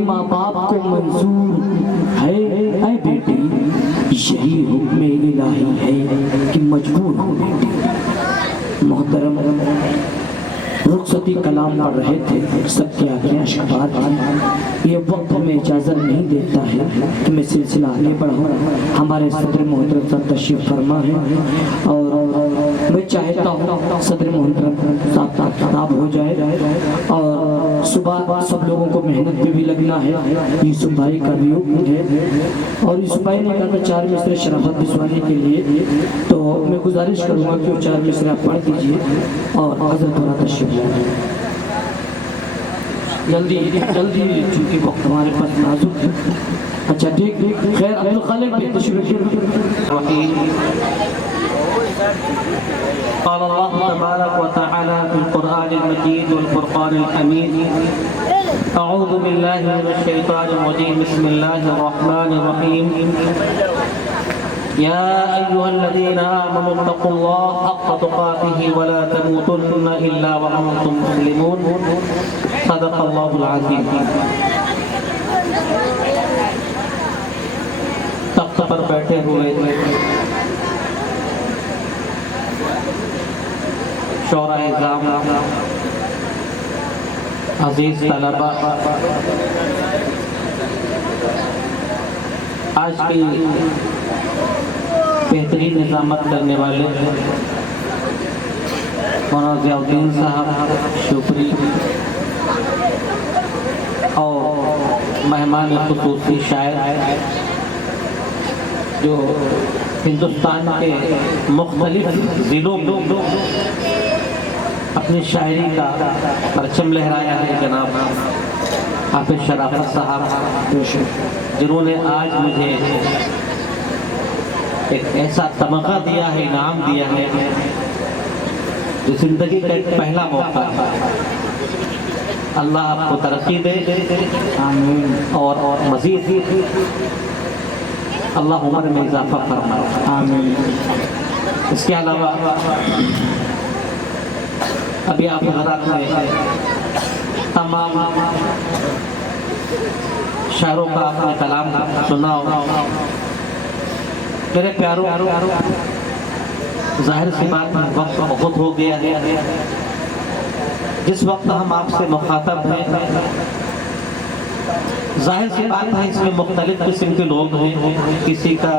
माँ बाप को मंजूर है ऐ बेटी, यही हुक्म इलाही है कि मजबूर हो बेटी। मोहतरम रुखसती कलाम पढ़ रहे थे, सबके आगे अशबार थी। ये वक्त हमें इजाज़त नहीं देता है कि मैं सिलसिला आगे बढ़ाऊँ। हमारे सदर मोहतरम साहब तशरीफ फरमा है और मैं चाहता हूँ सदर मोहतरम साहब का खिताब हो जाए और सुबह सब लोगों को मेहनत पे भी लगना है। यूसुफ भाई का भी हुक्म है और यूसुफ भाई ने कहा 4 मिसरे शराफत भिजवाने के लिए, तो मैं गुजारिश करूँगा कि वो 4 मिसरे आप पढ़ दीजिए और हज़रत थोड़ा तशरीफ जल्दी जल्दी, चूँकि वक्त हमारे पास नाजुक है। अच्छा ठीक, खैर अब्दुल खालिक भी तशरीफ। قال الله تبارك وتعالى في القرآن المجيد والفرقان الحميد أعوذ بالله من الشيطان الرجيم بسم الله الرحمن الرحيم يا أيها الذين آمنوا اتقوا الله حق تقاته ولا تموتن إلا وأنتم مسلمون صدق الله العظيم। तख्त पर बैठे हुए शोरा-ए-इज़ाम, अजीज तलबा, आज की बेहतरीन निज़ामत करने वाले मौलाना ज़ियाउद्दीन साहब शुक्री और मेहमान खुसूसी शायर जो हिंदुस्तान के मुख्तलिफ ज़िलों में अपनी शायरी का परचम लहराया है, जनाब हाफिज शराफत साहब, जिन्होंने आज मुझे एक ऐसा तमगा दिया है, इनाम दिया है जो जिंदगी का एक पहला मौका है। अल्लाह आपको तरक्की दे आमीन और मज़ीद अल्लाह उम्र में इजाफा फरमाए आमीन। इसके अलावा अभी आप हज़रात ने तमाम शायरों का आपने कलाम सुना होगा। मेरे प्यारों, जाहिर सी बात है वक्त बहुत हो गया है। जिस वक्त हम आपसे मुखातब हैं, जाहिर सी बात है इसमें मुख्तलिफ किस्म के लोग हैं। किसी का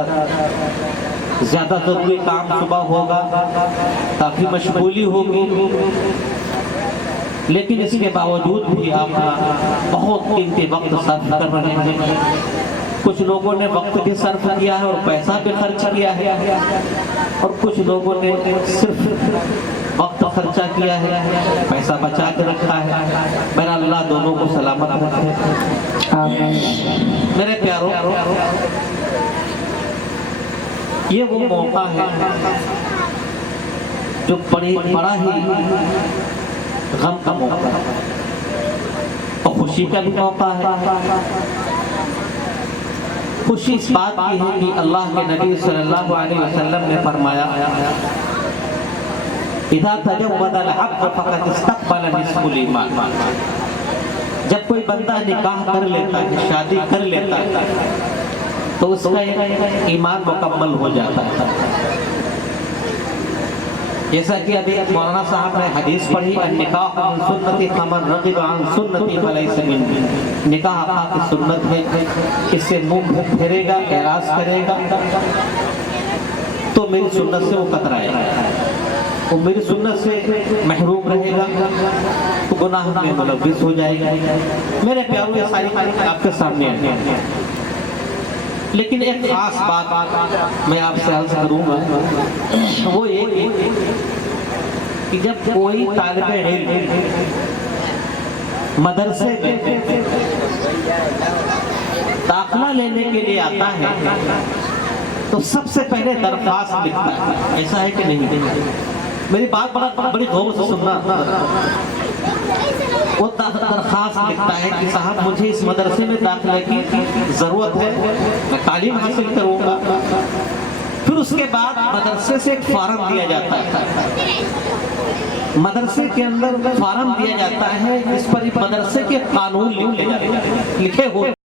ज़्यादा ज़रूरी काम सुबह होगा, काफ़ी मशगूली होगी, लेकिन इसके बावजूद भी आप बहुत कीमती वक्त सर्फ कर रहे हैं। कुछ लोगों ने वक्त भी सर्फ किया है और पैसा भी खर्च किया है, और कुछ लोगों ने सिर्फ वक्त खर्चा किया है, पैसा बचा के रखा है। मेरा अल्लाह दोनों को सलामत रखे आमीन। मेरे प्यारों, ये वो मौका है जो बड़ा ही गम का मौका है और खुशी का भी मौका है। खुशी इस बात की है कि अल्लाह के नबी सल्लल्लाहु अलैहि वसल्लम ने फरमाया, इज़ा तज़व्वजल अब्द फ़क़द इस्तक़बल निस्फ़ुल ईमान। जब कोई बंदा निकाह कर लेता है, शादी कर लेता है, तो उसका ईमान मुकम्मल हो जाता है। जैसा कि अभी मौलाना साहब ने हदीस पढ़ी, निकाह मिन सुन्नती फमन रग़िब अन सुन्नती फलैसा मिन्नी। निकाह आपकी सुन्नत है, इससे मुंह फेरेगा, एराज़ करेगा तो मेरी सुन्नत से वो कतराएगा, वो मेरी सुन्नत से महरूम रहेगा तो गुनाह में मुलव्विस हो जाएगा। मेरे प्यारों, ये सारी बातें आपके सामने है, लेकिन एक खास बात मैं आपसे अर्ज करूंगा, वो ये कि जब कोई तालिबे इल्म मदरसे में दाखिला लेने के लिए आता है तो सबसे पहले दरख्वास्त लिखता है। ऐसा है कि नहीं? मेरी बात बड़ी गौर से सुनना। वो दरख्वास्त लिखता है कि साहब मुझे इस मदरसे में दाखिले की ज़रूरत है, मैं तालीम हासिल करूँगा। फिर उसके बाद मदरसे से एक फॉर्म दिया जाता है। मदरसे के अंदर फॉर्म दिया जाता है, इस पर मदरसे के कानून लिखे होते हैं।